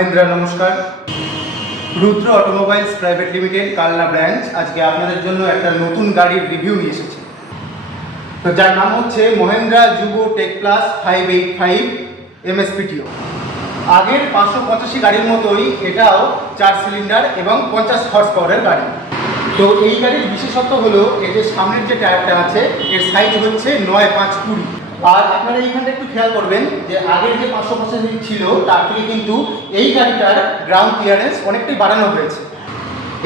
মহেন্দ্রা নমস্কার। Rudra automobiles private limited Kalna branch আজকে আপনাদের জন্য একটা নতুন গাড়ির রিভিউ নিয়ে এসেছে। তো যার নাম হচ্ছে মহেন্দ্রা যুগো টেক প্লাস 585 MSPTO। আগের 585 গাড়ির মতোই এটাও 4 সিলিন্ডার এবং 50 হর্স পাওয়ারের গাড়ি। তো এই গাড়ির বিশেষত্ব হলো এর যে সামনের যে টায়ারটা আছে এর সাইজ হচ্ছে 9/5-20। আর আপনারা এইখানটা একটু খেয়াল করবেন যে আগের যে 585 ছিল তার থেকে কিন্তু এই গাড়িটার গ্রাউন্ড ক্লিয়ারেন্স অনেকটাই বাড়ানো হয়েছে।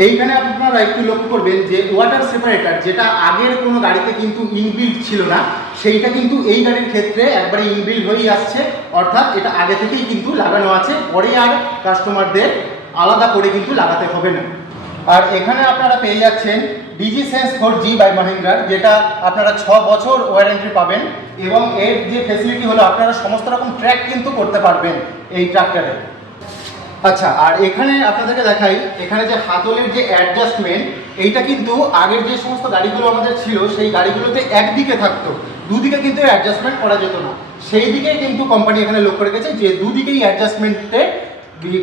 এইখানে আপনারা একটু লক্ষ্য করবেন যে ওয়াটার সেপারেটার, যেটা আগের কোনো গাড়িতে কিন্তু ইনবিল্ট ছিল না, সেইটা কিন্তু এই গাড়ির ক্ষেত্রে একবারে ইনবিল্ট হয়েই আসছে। অর্থাৎ এটা আগে থেকেই কিন্তু লাগানো আছে, পরে আর কাস্টমারদের আলাদা করে কিন্তু লাগাতে হবে না। আর এখানে আপনারা পেয়ে যাচ্ছেন ডিজিসেন্স 4G বাই মহিন্দ্রার, যেটা আপনারা 6 বছর ওয়ারেন্টি পাবেন এবং এর যে ফ্যাসিলিটি হলো আপনারা সমস্ত রকম ট্র্যাক কিন্তু করতে পারবেন এই ট্রাক্টরে। আচ্ছা, আর এখানে আপনাদেরকে দেখাই, এখানে যে হাতলের যে অ্যাডজাস্টমেন্ট, এইটা কিন্তু আগের যে সমস্ত গাড়িগুলো আমাদের ছিল সেই গাড়িগুলোতে একদিকে থাকতো, দুদিকে কিন্তু অ্যাডজাস্টমেন্ট করা যেত না। সেই দিকেই কিন্তু কোম্পানি এখানে লক্ষ্য রেখেছে যে দুদিকেই অ্যাডজাস্টমেন্টে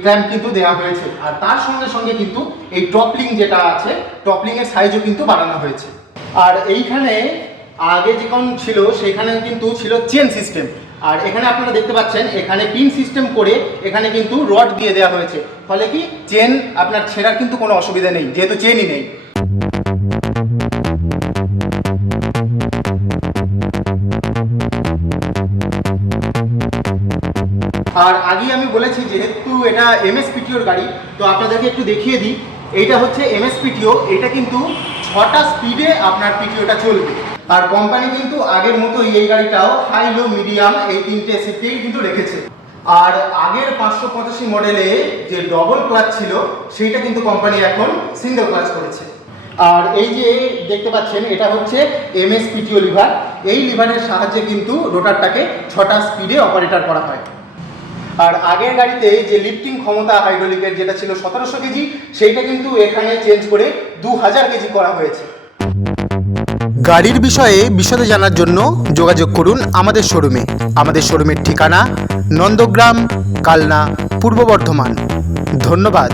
ক্ল্যাম্প কিন্তু দেওয়া হয়েছে। আর তার সঙ্গে সঙ্গে কিন্তু এই টপলিং যেটা আছে, টপলিংয়ের সাইজও কিন্তু বাড়ানো হয়েছে। আর এইখানে আগে যেমন ছিল সেখানে কিন্তু ছিল চেন সিস্টেম, আর এখানে আপনারা দেখতে পাচ্ছেন এখানে পিন সিস্টেম করে এখানে কিন্তু রড দিয়ে দেওয়া হয়েছে, ফলে কি চেন আপনার ছেঁড়ার কিন্তু কোনো অসুবিধা নেই, যেহেতু চেনই নেই। আর আগেই আমি বলেছি যেহেতু এটা MSPTOর গাড়ি, তো আপনাদেরকে একটু দেখিয়ে দিই। এইটা হচ্ছে MSPTO, এটা কিন্তু 6টা স্পিডে আপনার পিটিওটা চলবে। আর কোম্পানি কিন্তু আগের মতো এই গাড়িটাও হাই লো মিডিয়াম এই 3টে সেফটি কিন্তু রেখেছে। আর আগের 585 মডেলে যে ডবল ক্লাচ ছিল সেইটা কিন্তু কোম্পানি এখন সিঙ্গেল ক্লাচ করেছে। আর এই যে দেখতে পাচ্ছেন এটা হচ্ছে MSPTO লিভার, এই লিভারের সাহায্যে কিন্তু রোটারটাকে 6টা স্পিডে অপারেটর করা হয়। আর আগের গাড়িতে যে লিফটিং ক্ষমতা হাইড্রোলিকের যেটা ছিল 1700 কেজি, সেইটা কিন্তু এখানে চেঞ্জ করে 2000 কেজি করা হয়েছে। গাড়ির বিষয়ে বিশদে জানার জন্য যোগাযোগ করুন আমাদের শোরুমে। আমাদের শোরুমের ঠিকানা নন্দগ্রাম, কালনা, পূর্ব বর্ধমান। ধন্যবাদ।